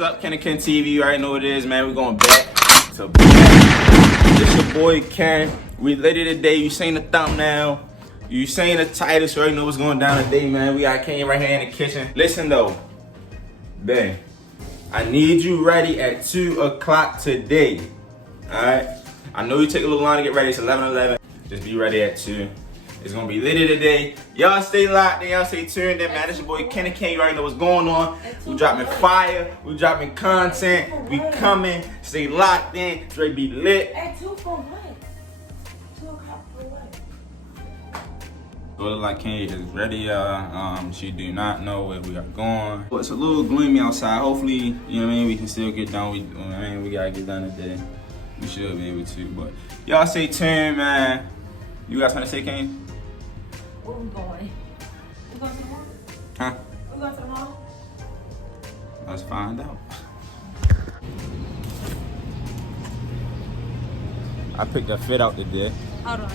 What's up, Ken&KenTV? You already know what it is, man. We're going back to back. It's your boy Ken. We later today. You seen the thumbnail. You seen the title, so you already know what's going down today, man. We got Ken right here in the kitchen. Listen though, babe, I need you ready at 2 o'clock today. Alright? I know you take a little long to get ready. It's 11:11. Just be ready at 2. It's gonna be later today. Y'all stay locked in, y'all stay tuned in, man. This your boy Ken&KEN. You already know what's going on. We dropping fire, we dropping content, we coming. Stay locked in, it's ready to be lit. At 2 for what? 2 o'clock for what? So it look like Ken is ready, y'all. She do not know where we are going. But it's a little gloomy outside. Hopefully, you know what I mean, we can still get done. We gotta get done today. We should be able to, but y'all stay tuned, man. You got something to say, Ken? Where we going? We going to the mall? Huh? We going to the mall? Let's find out. I picked a fit out today. Hold on.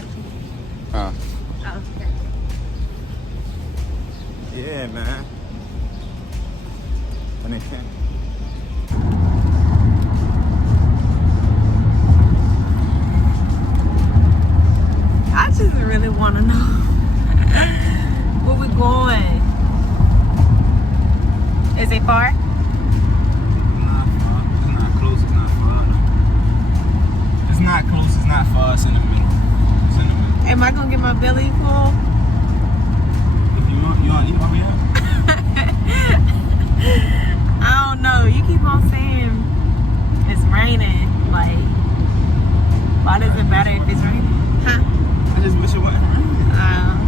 Huh? Oh, okay. Yeah, man. Ken&KEN. I just really want to know where we going. Is it far? Not far. It's not close. It's not far. It's not close. It's not far. It's in the middle. It's in the middle. Am I gonna get my belly full? If you want to eat over here? I don't know. You keep on saying it's raining. Like, why does it matter if it's raining? Huh? I just wish it wasn't raining.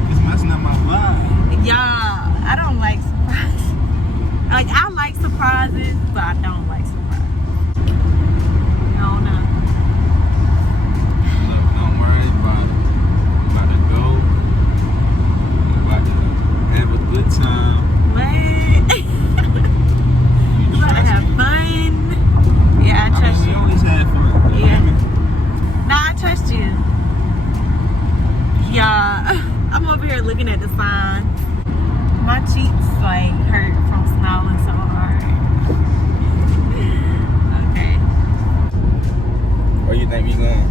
It's messing up my vibe. Y'all, I don't like surprises. Like, I like surprises, but I don't like surprises. I don't know. Look, don't worry about it. We're about to go. We're about to have a good time. What? You We're about to trust have me? fun. Yeah, I trust We you. always had fun. You Yeah. hear me? Nah, I trust you. Yeah, I'm over here looking at the sign. My cheeks like hurt from smiling so hard. Okay. Where you think we going?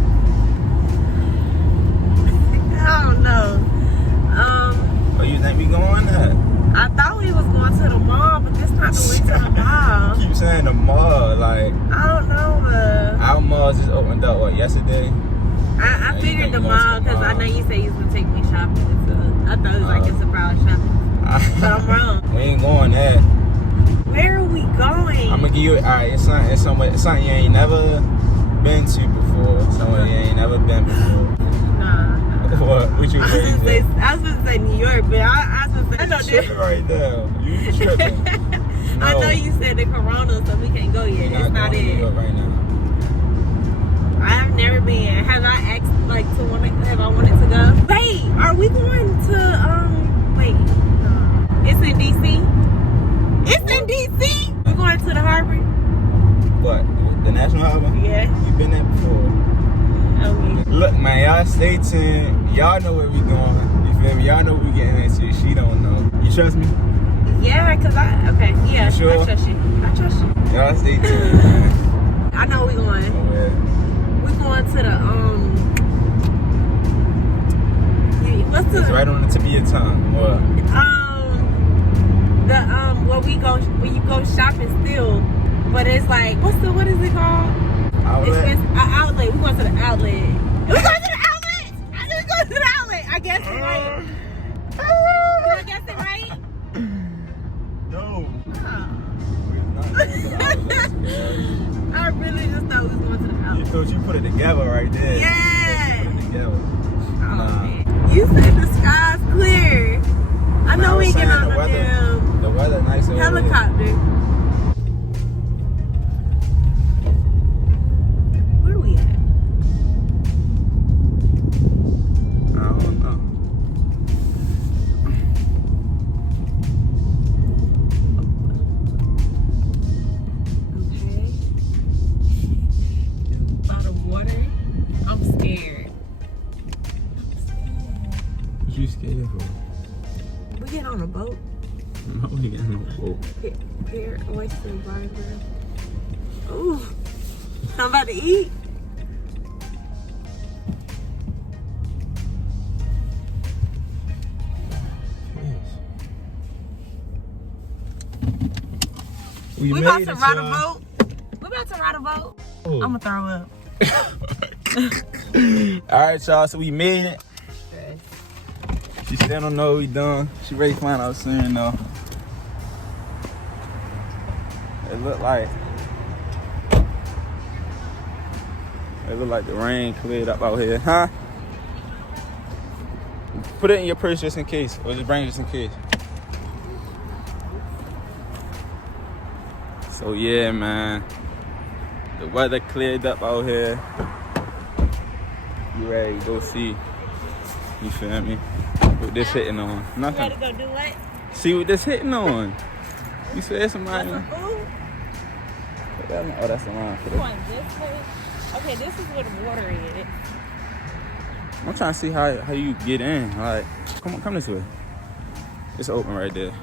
I don't know. Where you think we going at? I thought we was going to the mall, but this not the way to the mall. Keep saying the mall, like I don't know. our mall just opened up what, yesterday? I you figured think the we going to mall the because I mall? know you said you was gonna take me shopping, so I thought it was like a surprise shopping. But I'm wrong. We ain't going there. Where are we going? I'm gonna give you. Alright, it's something you ain't never been to before. Somewhere you ain't never been before. Nah. What you I was gonna say New York, but I was gonna say I know tripping this. right now. You tripping. I know you said the corona, so we can't go yet. It's not going to New it. York right now. I've never been. Have I asked like have I wanted to go? Wait, are we going to wait. It's in DC? It's in DC? We're going to the harbor? What? The National Harbor? Yeah. You've been there before. Oh yeah. Look, man, y'all stay tuned. Y'all know where we going. You feel me? Y'all know what we getting into. She don't know. You trust me? Yeah, cause okay, yeah, You sure? I trust you. I trust you. Y'all stay tuned, man. I know we going. Oh, yeah. We going to the what's the It's right on the tip of your tongue. What? where you go shopping still, but it's like what is it called? Outlet? Outlet. We going to the outlet. We going to the outlet. I just go to the outlet. I guess it right. Did I guess it right? No. Oh. We're not going to the outlets, girl. I really just thought we was going to the You outlet. thought you put it together right there. Yeah. You put it together. Oh, Nah. man. You said the sky's clear. I know we ain't getting on the damn The weather nice over helicopter. Where we at? I don't know. Okay. By the water. I'm scared. What you scared for? We get on a boat. No, we getting no boat. Here, oyster barber. I'm about to eat. We about to ride a boat. We about to ride a boat. Oh. I'm gonna throw up. Alright, y'all, so we made it. Okay. She still don't know what we done. She ready to find out soon though. It look like the rain cleared up out here, huh? Put it in your purse just in case, or just bring it just in case. So yeah, man, the weather cleared up out here. You ready to go see? You feel me? What this hitting on? Nothing. You ready to go do what? See what this hitting on? You said somebody. Food? Oh, that's the line for Going this way? Okay, this is where the water is. I'm trying to see how you get in. Like, come this way. It's open right there.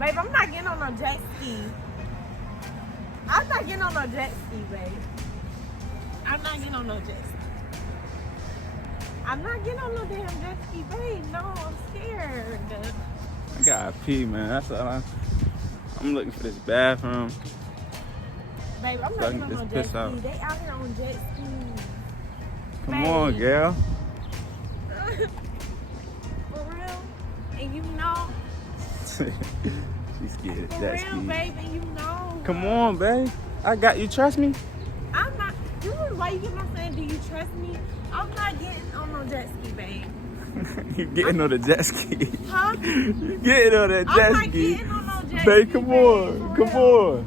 Babe, I'm not getting on no jet ski. I'm not getting on no jet ski, babe. I'm not getting on no jet ski. I'm not getting on no damn jet ski, babe. No, I'm scared. I gotta pee, man. That's all I'm looking for this bathroom. Babe, I'm not getting on no jet ski. Out. They out here on jet skis. Come on, girl. For real? And you know? She's scared of For jet real, skis. babe, and you know. Come on, babe. I got you. Trust me? I'm not. You know why you keep on saying, do you trust me? I'm not getting on no jet ski, babe. You getting on the jet ski? Huh? You getting on that jet ski? I'm not getting on no jet ski, babe, come on. Come on.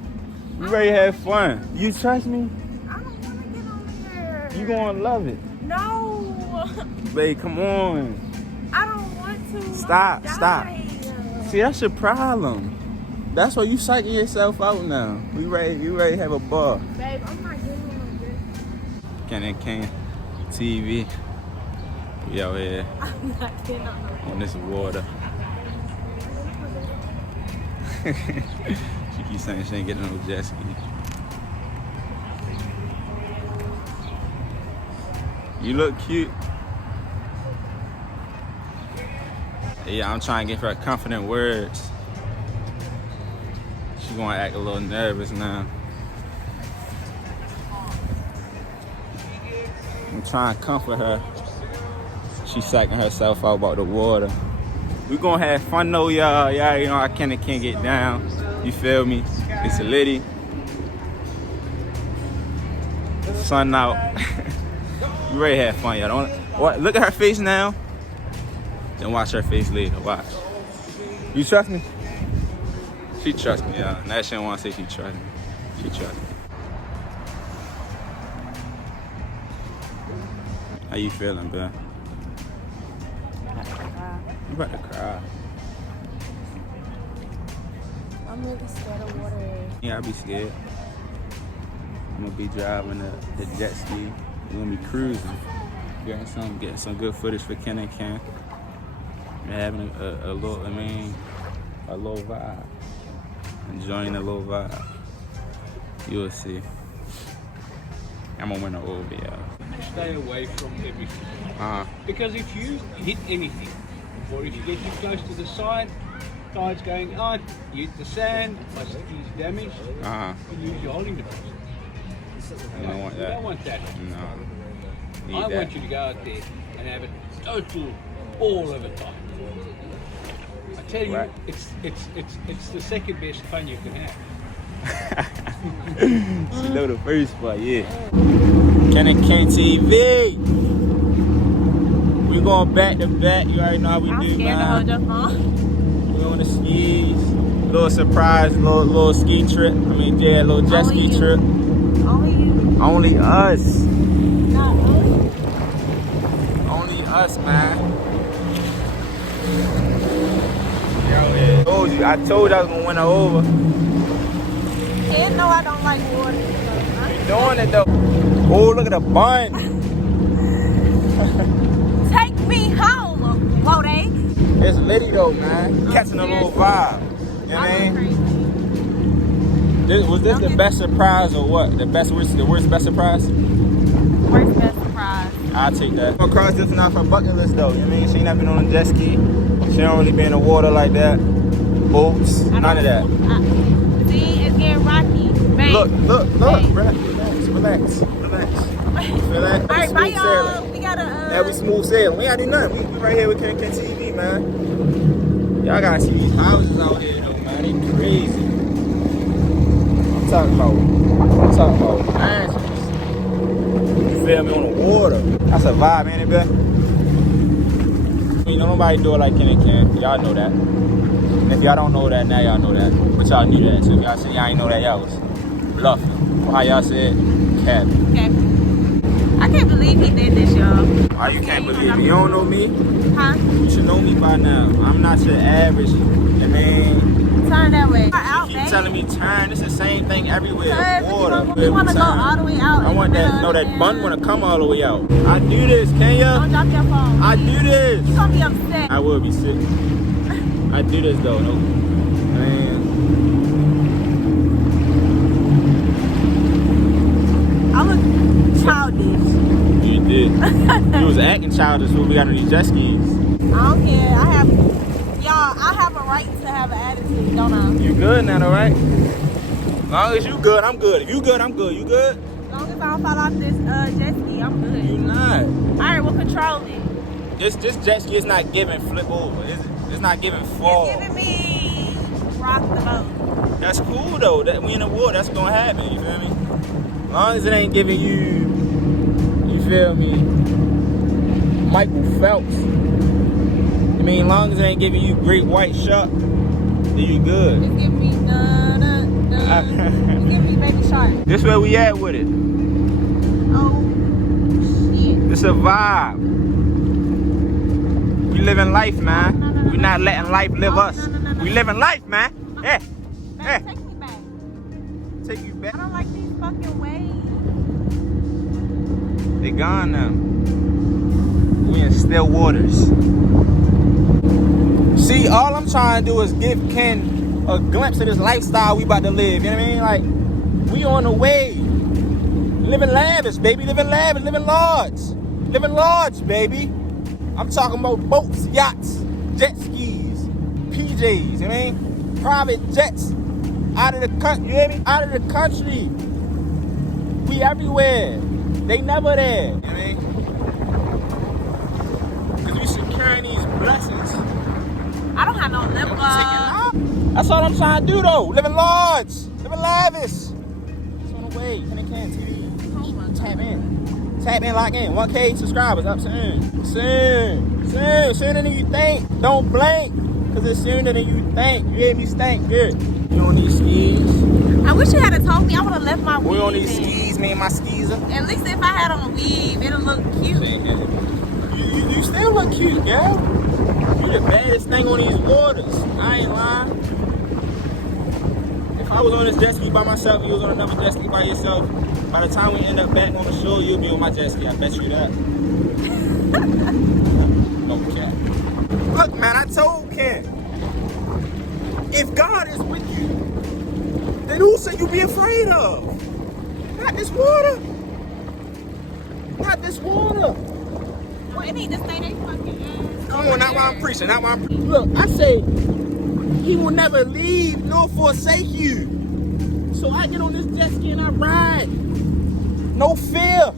You ready to have fun? You trust me? I don't want to get on there. You gonna love it. No. Babe, come on. I don't want to. Stop. See, that's your problem. That's why you psyching yourself out now. You ready to have a ball. Babe, I'm not getting on no jet ski. Ken&KenTV. We out here I'm not getting on this water. She keeps saying she ain't getting no jet ski. You look cute. Yeah, I'm trying to give her confident words. She's gonna act a little nervous now. I'm trying to comfort her. She's psyching herself out about the water. We gonna have fun though, y'all. Y'all, you know I can't get down. You feel me? It's a lady. Sun out. We ready to have fun, y'all. Look at her face now. Then watch her face later. Watch. You trust me? She trusts me, y'all. Now she don't want to say she trusts me. She trusts me. How you feeling, bro? You about to cry. I'm really scared of water. Yeah, I'll be scared. I'm gonna be driving the jet ski. We're gonna be cruising. Getting some good footage for Ken&KEN. We're having a little vibe. Enjoying a little vibe. You'll see. I'm gonna win the over, y'all. Stay away from everything. Because if you hit anything, or if you get too close to the side, tide's going on, you hit the sand, my ski's damaged, you lose your holding device. I don't want that. You don't want that. No. I want you to go out there and have a total ball of a time. I tell you, it's the second best fun you can have. She know the first part, yeah. Ken&KenTV. We going back to back. You already know how we do, man. I'm scared to hold your phone. We on the skis. Little surprise, little ski trip. Little jet ski trip. Only you. Only us. Not only. Only us, man. I told you I was gonna win her over. Ken know I don't like water. You doing it though. Oh, look at the bun. Take me home, Bode. It's litty though, man. Catching a little vibe. You know what I mean? Was this the best surprise or what? The worst best surprise? Worst best surprise. I'll take that. Come across this off her bucket list though. You know what I mean? She ain't never been on a jet ski. She don't really be in the water like that. Boats, none of that. See, it's getting rocky. Babe. Look, Babe. relax. All right, bye y'all. We gotta. That we smooth sailing. We gotta do nothing. We right here with KEN&KenTV, man. Y'all gotta see these houses out here though, man. They crazy. I'm talking about mansions. You feel me, on the water. That's a vibe, ain't it, man? You know, nobody do it like KEN&KEN. Y'all know that. And if y'all don't know that, now y'all know that. But y'all knew that. So if y'all say y'all ain't know that, y'all was bluffing. Or how y'all said, capping. Okay. I can't believe he did this, y'all. Why you can't believe me? You don't know me? Huh? You should know me by now. I'm not your average. I mean, Turn that way. you keep telling me turn. It's the same thing everywhere. Water. You want to go all the way out. I want that. No, that bun want to come all the way out. I do this, can ya? Don't drop your phone. I do this. You're gonna be upset. I will be sick. I do this though. No, man. I look childish. You did. You was acting childish when we got on these jet skis. I don't care. I have a right to have an attitude, don't I? You good now, though, right? As long as you good, I'm good. If you good, I'm good. You good? As long as I don't fall off this jet ski, I'm good. You not. Alright, we'll control it. This jet ski is not giving flip over. It's not giving fall. It's giving me rock the boat. That's cool though. That we in the war, that's gonna happen. You feel me? As long as it ain't giving you feel me, Michael Phelps. I mean, as long as it ain't giving you great white shark, then you good. It's giving me it's giving me baby shark. This where we at with it. Oh shit. It's a vibe. We living life, man. We not letting life live us. We living life, man. Yeah. Baby, take me back. Take you back. I don't like these fucking waves. They gone now. We in still waters. See, all I'm trying to do is give Ken a glimpse of this lifestyle we about to live. You know what I mean? Like, we on the way. Living lavish, baby. Living lavish. Living large. Living large, baby. I'm talking about boats, yachts, jet skis, PJs. You know what I mean? Private jets. Out of the country. You hear me? Out of the country. We everywhere. They never there. You know what I mean? Because we securing these blessings. I don't have no lip gloss. That's all I'm trying to do though. Living large. Living lavish. It's on the way. KEN&KenTV. Tap in. Tap in, lock in. 1K subscribers up soon. Sooner than you think. Don't blink. Because it's sooner than you think. You hear me? Stank good. You on these skis? I wish you had told me. I would have left my weave. We on these skis, me and my skeezer. At least if I had on a weave, it'll look cute. You still look cute, girl. You the baddest thing on these waters. I ain't lying. If I was on this jet ski by myself, you was on another jet ski by yourself, by the time we end up back on the shore, you'll be on my jet ski. I bet you that. No cap. Look, man, I told Ken, if God is with you, then who should you be afraid of? Not this water. Not this water. Well, it need to stay they fucking ass. Come on, not while I'm preaching, not while I'm preaching. Look, I say, he will never leave nor forsake you. So I get on this jet ski and I ride. No fear.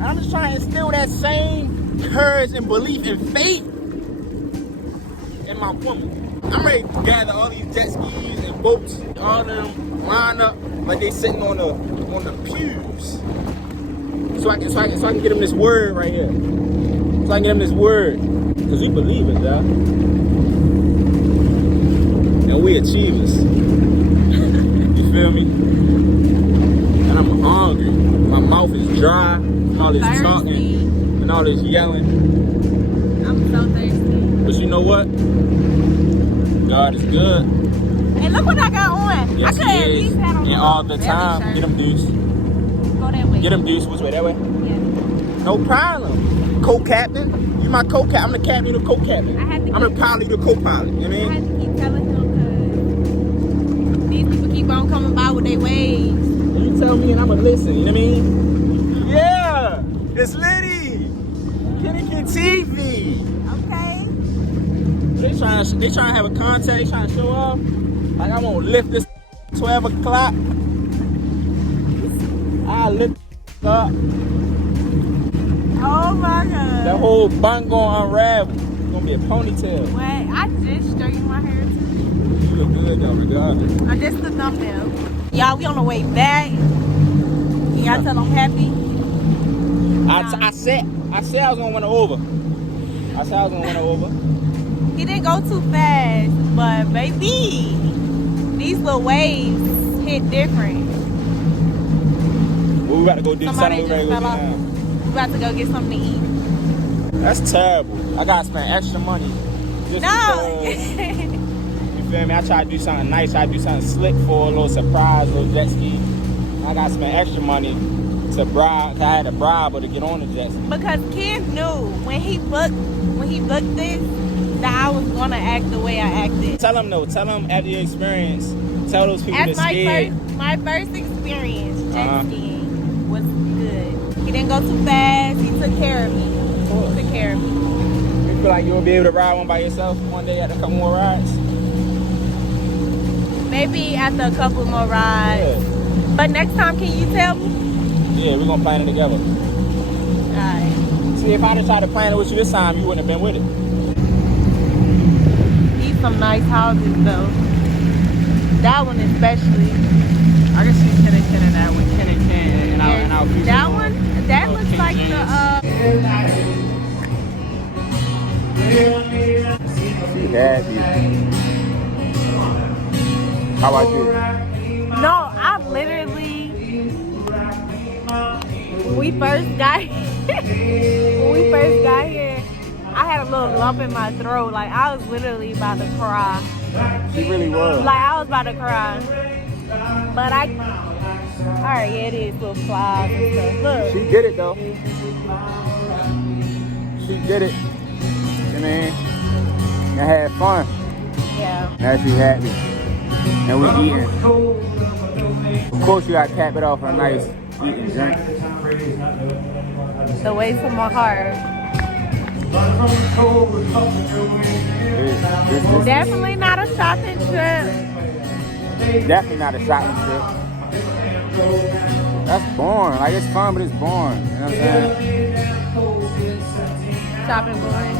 I'm just trying to instill that same courage and belief and faith in my woman. I'm ready to gather all these jet skis and boats, all of them line up like they sitting on the pews. So I can get them this word right here. So I can get them this word. Because we believe it, y'all. And we achievers. You feel me? And I'm hungry. My mouth is dry. All this thirsty. talking and all this yelling. I'm so thirsty. But you know what? God is good. Hey, look what I got on. Yes, I could at least have on and all the belly time. shirt. Get them dudes. Go that way. Get them dudes. Which way? That way? Yeah. No problem. Co-captain. You my co-captain. I'm the captain, you the co-captain. I had to I'm the pilot, you the co-pilot. You know what I I mean? had to keep telling him because these people keep on tell me and I'ma listen, you know what I mean? Yeah, it's Liddy. Ken&KenTV. Okay. They trying to have a contest, they trying to show off. Like I won't lift this 12 o'clock. I lift up. Oh my god. That whole bun gonna unravel. It's gonna be a ponytail. Wait, I just straightened my hair too. You look good though, regardless. Just the thumbnail. Y'all, we on the way back. Can y'all tell I'm happy? I said I was gonna win her over. I said I was gonna win her over. He didn't go too fast, but baby, these little waves hit different. Well, we about to go do Somebody something. just fell off. We about to go get something to eat. That's terrible. I gotta spend extra money. Just No. because, you feel me? I try to do something nice. I do something slick for a little surprise, a little jet ski. I gotta spend extra money to bribe. I had to bribe her to get on the jet ski. Because Ken knew when he booked this that I was gonna act the way I acted. Tell them though. Tell them after your experience. Tell those people As that's scared. my first experience jet skiing was good. He didn't go too fast. He took care of me. He took care of me. You feel like you'll be able to ride one by yourself one day after a couple more rides? Maybe after a couple more rides. Yeah. But next time, can you tell me? Yeah, we're gonna plan it together. Alright. See, if I'd have tried to plan it with you this time, you wouldn't have been with it. These some nice houses though. That one especially. I can see Ken&KEN and that with Ken&KEN and our future. That one, that looks like the She happy. How about you? No, I literally when we first got here, I had a little lump in my throat. Like I was literally about to cry. She really was. Like I was about to cry. But alright, yeah, it is little flies and stuff. Look. She did it though. She did it. You know, and had fun. Yeah. Now she happy. And we eating. Of course you gotta cap it off with a nice eating drink. The way from my heart. This Definitely not a shopping trip. definitely not a shopping trip. That's boring. Like it's fun, but it's boring. You know what I'm saying? Shopping boring.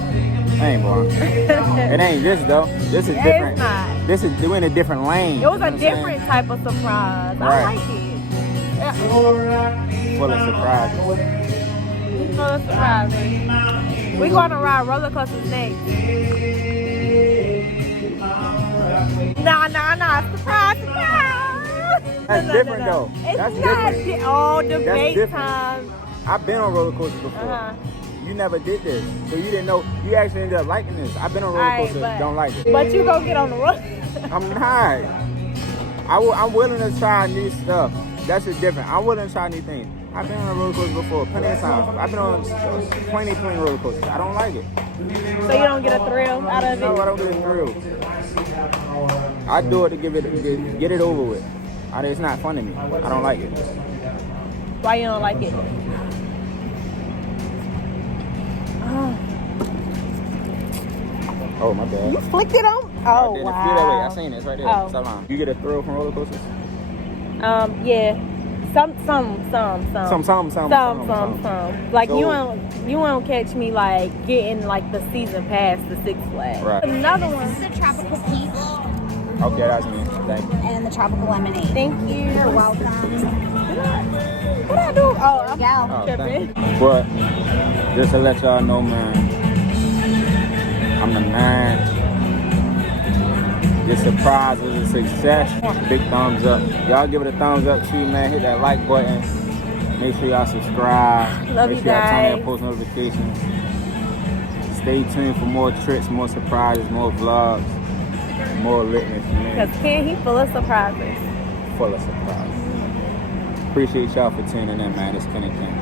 It ain't boring. It ain't this though. This is different. It's not. This is doing a different lane. It was You know a what I'm different type of surprise. Right. I like it. Yeah. saying? Full of surprises. Full of surprises. We're gonna ride roller coasters next. Nah. Surprise. That's different though. It's That's not different. all That's debate different. time. I've been on roller coasters before. Uh-huh. You never did this, so you didn't know. You actually ended up liking this. I've been on roller Alright, coasters, but- don't like it. But you gonna get on the roller. I'm not. I'm willing to try new stuff. That's just different. I'm willing to try new things. I've been on a roller coaster before, plenty of times. I've been on plenty roller coasters. I don't like it. So you don't get a thrill out of No, I it? don't get a thrill. I do it to get it over with. It's not fun to me. I don't like it. Why you don't like it? Oh, my bad. You flicked it on? Oh, Feel that way. wow. I seen it. It's right there. Oh. Stop lying. You get a thrill from roller coasters? Yeah. Some. Like So- you won't catch me like getting like the season pass to Six Flags. Right. Another one. This is the tropical peach Okay, that's me. Thank you. and the tropical lemonade. Thank you. You're welcome. What I do? Oh, I'm Go. Oh, tripping. thank you. But just to let y'all know, man, I'm the man. This surprise was a success. Big thumbs up. Y'all give it a thumbs up too, man. Hit that like button. Make sure y'all subscribe. Love Make you sure y'all turn guys. on post notifications. Stay tuned for more trips, more surprises, more vlogs, more litness, man. Because Ken, he full of surprises. Full of surprises. Appreciate y'all for tuning in, man. It's Ken&KEN.